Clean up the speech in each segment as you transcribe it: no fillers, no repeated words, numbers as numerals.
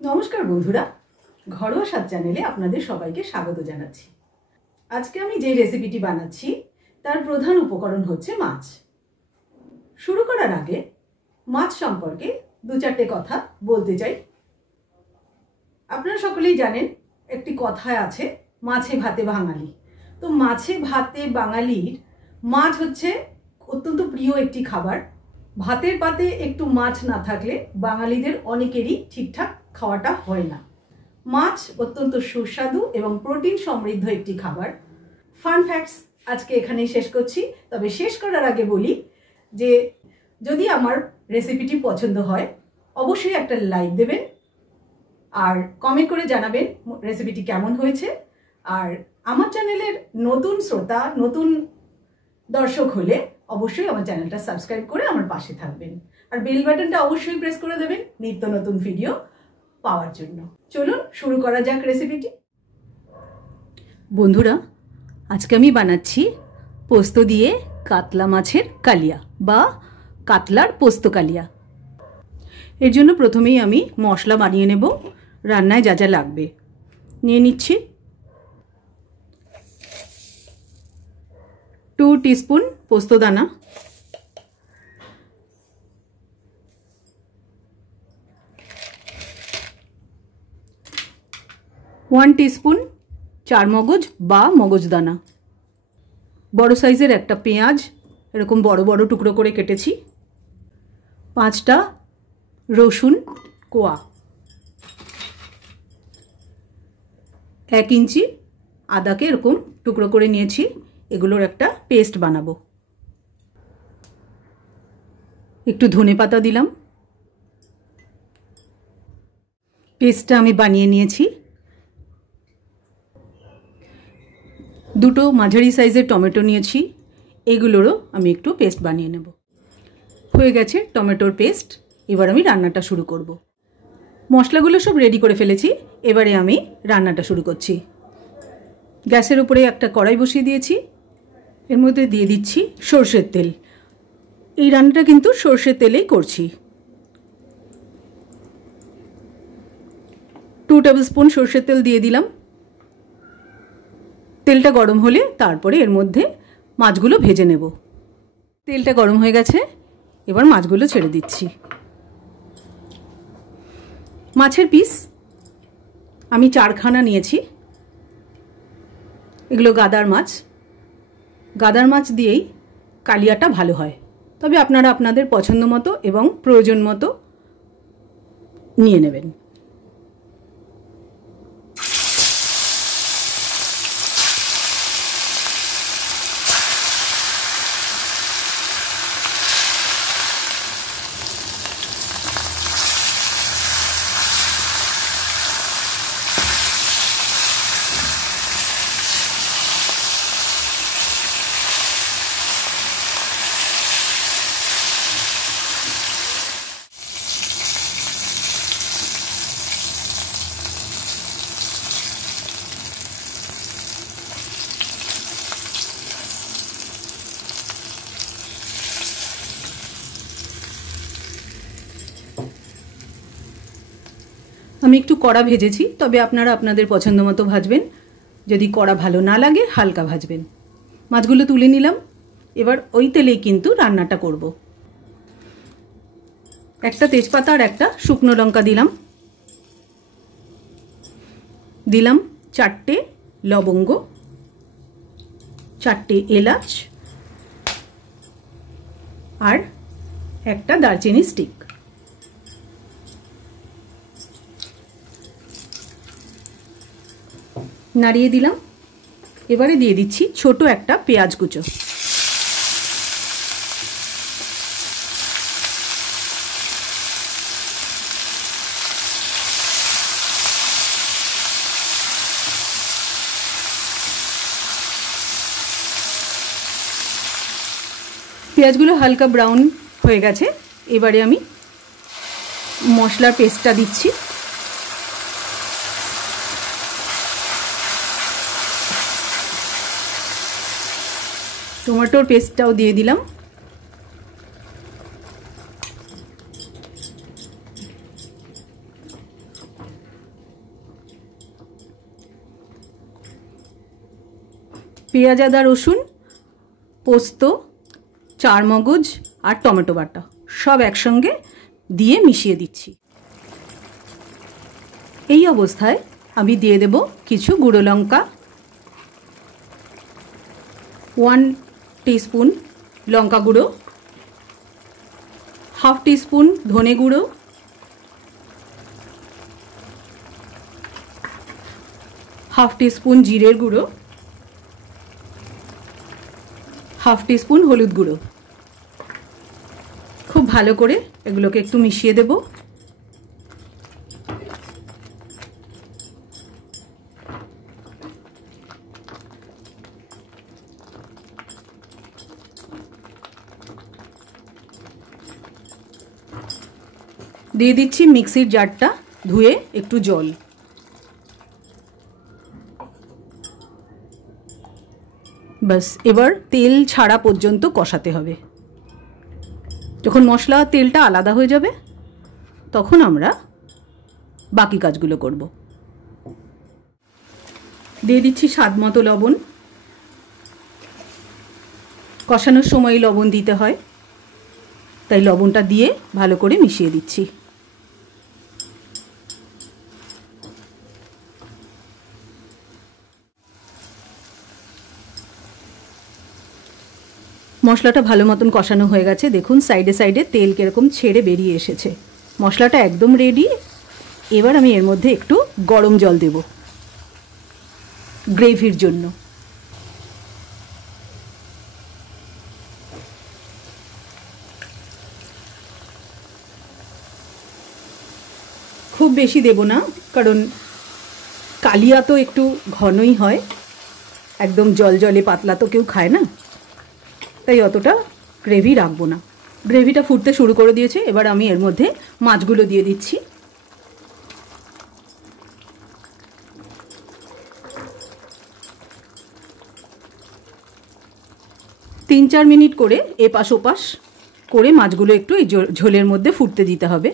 নমস্কার বন্ধুরা, ঘরোয়া স্বাদ চ্যানেলে আপনাদের সবাইকে স্বাগত জানাচ্ছি। আজকে আমি যে রেসিপিটি বানাচ্ছি তার প্রধান উপকরণ হচ্ছে মাছ। শুরু করার আগে মাছ সম্পর্কে দু চারটে কথা বলতে চাই। আপনারা সকলেই জানেন একটি কথায় আছে, মাছে ভাতে বাঙালি। তো মাছে ভাতে বাঙালির মাছ হচ্ছে অত্যন্ত প্রিয় একটি খাবার। ভাতের পাতে একটু মাছ না থাকলে বাঙালিদের অনেকেরই ঠিকঠাক খাওয়াটা হয় না। মাছ অত্যন্ত সুস্বাদু এবং প্রোটিন সমৃদ্ধ একটি খাবার। ফান ফ্যাক্টস আজকে এখানেই শেষ করছি। তবে শেষ করার আগে বলি যে যদি আমার রেসিপিটি পছন্দ হয় অবশ্যই একটা লাইক দেবেন আর কমেন্ট করে জানাবেন রেসিপিটি কেমন হয়েছে। আর আমার চ্যানেলের নতুন শ্রোতা, নতুন দর্শক হলে অবশ্যই আমার চ্যানেলটা সাবস্ক্রাইব করে আমার পাশে থাকবেন। আর বেল বাটনটা অবশ্যই প্রেস করে দেবেন নিত্য নতুন ভিডিও পাওয়ার জন্য। চলুন শুরু করা যাক রেসিপিটি। বন্ধুরা, আজকে আমি বানাচ্ছি পোস্ত দিয়ে কাতলা মাছের কালিয়া বা কাতলার পোস্ত কালিয়া। এর জন্য প্রথমেই আমি মশলা বানিয়ে নেব। রান্নায় যা যা লাগবে নিয়ে নিচ্ছি। 2 টিস্পুন পোস্ত দানা, 1 টিস্পুন চারমগজ বা মগজদানা, বড় সাইজের একটা পেঁয়াজ এরকম বড় বড় টুকরো করে কেটেছি, 5টা রসুন কোয়া, 1 ইঞ্চি আদাকে এরকম টুকরো করে নিয়েছি। এগুলোর একটা পেস্ট বানাবো। একটু ধনেপাতা দিলাম। পেস্টটা আমি বানিয়ে নিয়েছি। 2টো মাঝারি সাইজের টমেটো নিয়েছি, এগুলোরও আমি একটু পেস্ট বানিয়ে নেব। হয়ে গেছে টমেটোর পেস্ট। এবার আমি রান্নাটা শুরু করব। মশলাগুলো সব রেডি করে ফেলেছি। এবারে আমি রান্নাটা শুরু করছি। গ্যাসের উপরে একটা কড়াই বসিয়ে দিয়েছি। এর মধ্যে দিয়ে দিচ্ছি সর্ষের তেল। এই রান্নাটা কিন্তু সর্ষের তেলেই করছি। 2 টেবিল স্পুন সর্ষের তেল দিয়ে দিলাম। তেলটা গরম হলে তারপরে এর মধ্যে মাছগুলো ভেজে নেব। তেলটা গরম হয়ে গেছে, এবার মাছগুলো ছেড়ে দিচ্ছি। মাছের পিস আমি 4খানা নিয়েছি। এগুলো গাদার মাছ। গাদার মাছ দিয়েই কালিয়াটা ভালো হয়, তবে আপনারা আপনাদের পছন্দ মতো এবং প্রয়োজন মতো নিয়ে নেবেন। আমি একটু কড়া ভেজেছি, তবে আপনারা আপনাদের পছন্দ মতো ভাজবেন। যদি কড়া ভালো না লাগে হালকা ভাজবেন। মাছগুলো তুলে নিলাম। এবার ওই তেলেই কিন্তু রান্নাটা করব। একটা তেজপাতা আর একটা শুকনো লঙ্কা দিলাম। দিলাম 4টে লবঙ্গ, 4টে এলাচ আর একটা দারচিনি স্টিক। নাড়িয়ে দিলাম। এবারে দিয়ে দিচ্ছি ছোট একটা পেঁয়াজ কুচো। পেঁয়াজগুলো হালকা ব্রাউন হয়ে গেছে। এবারে আমি মশলার পেস্টটা দিচ্ছি। টমেটোর পেস্টটাও দিয়ে দিলাম। পেঁয়াজ আদা রসুন, পোস্ত, চারমগজ আর টমেটো বাটা সব একসঙ্গে দিয়ে মিশিয়ে দিচ্ছি। এই অবস্থায় আমি দিয়ে দেব কিছু গুঁড়ো লঙ্কা, 1 টিস্পুন লঙ্কা গুঁড়ো, 1/2 টিস্পুন ধনে গুঁড়ো, 1/2 টিস্পুন জিরের গুঁড়ো, 1/2 টিস্পুন হলুদ গুঁড়ো। খুব ভালো করে এগুলোকে একটু মিশিয়ে দেব। দিয়ে দিচ্ছি মিক্সির জারটা ধুয়ে একটু জল। বাস এবার তেল ছাড়া পর্যন্ত কষাতে হবে। যখন মশলা তেলটা আলাদা হয়ে যাবে তখন আমরা বাকি কাজগুলো করব। দিয়ে দিচ্ছি স্বাদ মতো লবণ। কষানোর সময় লবণ দিতে হয়, তাই লবণটা দিয়ে ভালো করে মিশিয়ে দিচ্ছি। মশলাটা ভালো মতন কষানো হয়ে গেছে। দেখুন সাইডে সাইডে তেল কীরকম ছেড়ে বেরিয়ে এসেছে। মশলাটা একদম রেডি। এবার আমি এর মধ্যে একটু গরম জল দেব গ্রেভির জন্য। খুব বেশি দেব না, কারণ কালিয়া তো একটু ঘনই হয়, একদম জল জলে পাতলা তো কেউ খায় না, তাই অতটা গ্রেভি রাখবো না। গ্রেভিটা ফুটতে শুরু করে দিয়েছে। এবার আমি এর মধ্যে মাছগুলো দিয়ে দিচ্ছি। তিন 4 মিনিট করে এপাশ ওপাশ করে মাছগুলো একটু এই ঝোলের মধ্যে ফুটতে দিতে হবে।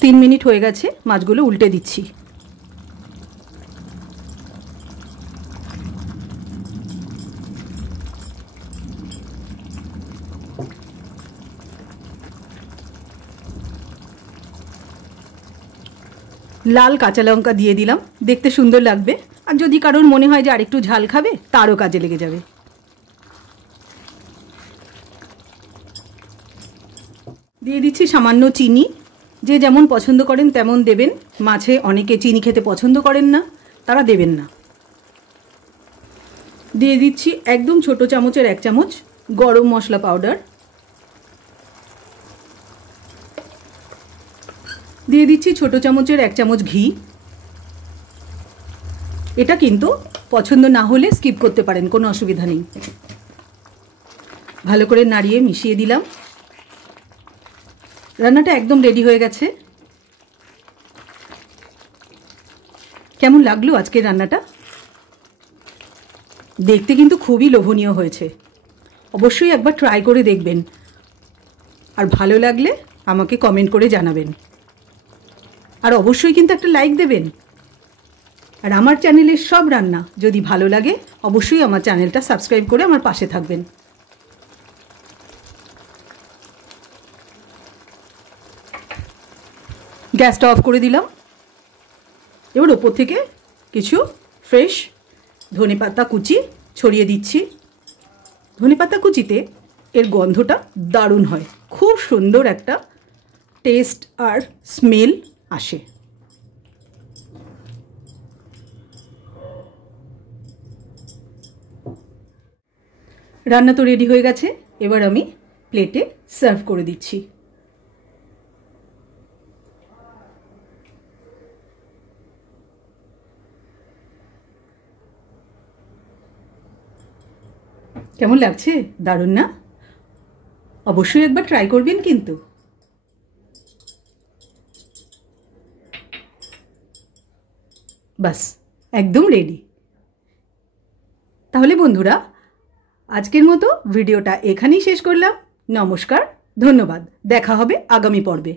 3 মিনিট হয়ে গেছে, মাছগুলো উল্টে দিচ্ছি। লাল কাঁচা লঙ্কা দিয়ে দিলাম, দেখতে সুন্দর লাগবে। আর যদি কারোর মনে হয় যে আরেকটু ঝাল খাবে, তারও কাজে লেগে যাবে। দিয়ে দিচ্ছি সামান্য চিনি। যে যেমন পছন্দ করেন তেমন দেবেন। মাছে অনেকে চিনি খেতে পছন্দ করেন না, তারা দেবেন না। দিয়ে দিচ্ছি একদম ছোট চামচের 1 চামচ গরম মশলা পাউডার। দিয়ে দিচ্ছি ছোট চামচের 1 চামচ ঘি। এটা কিন্তু পছন্দ না হলে স্কিপ করতে পারেন, কোনো অসুবিধা নেই। ভালো করে নাড়িয়ে মিশিয়ে দিলাম। রান্নাটা একদম রেডি হয়ে গেছে। কেমন লাগলো আজকের রান্নাটা? দেখতে কিন্তু খুবই লোভনীয় হয়েছে। অবশ্যই একবার ট্রাই করে দেখবেন, আর ভালো লাগলে আমাকে কমেন্ট করে জানাবেন। আর অবশ্যই কিন্তু একটা লাইক দেবেন। আর আমার চ্যানেলের সব রান্না যদি ভালো লাগে, অবশ্যই আমার চ্যানেলটা সাবস্ক্রাইব করে আমার পাশে থাকবেন। গ্যাসটা অফ করে দিলাম। এবার ওপর থেকে কিছু ফ্রেশ ধনেপাতা কুচি ছড়িয়ে দিচ্ছি। ধনেপাতা কুচিতে এর গন্ধটা দারুণ হয়, খুব সুন্দর একটা টেস্ট আর স্মেল আসে। রান্না তো রেডি হয়ে গেছে। এবার আমি প্লেটে সার্ভ করে দিচ্ছি। কেমন লাগছে? দারুণ না? অবশ্যই একবার ট্রাই করবেন কিন্তু। বাস একদম রেডি। তাহলে বন্ধুরা, আজকের মতো ভিডিওটা এখানেই শেষ করলাম। নমস্কার, ধন্যবাদ। দেখা হবে আগামী পর্বে।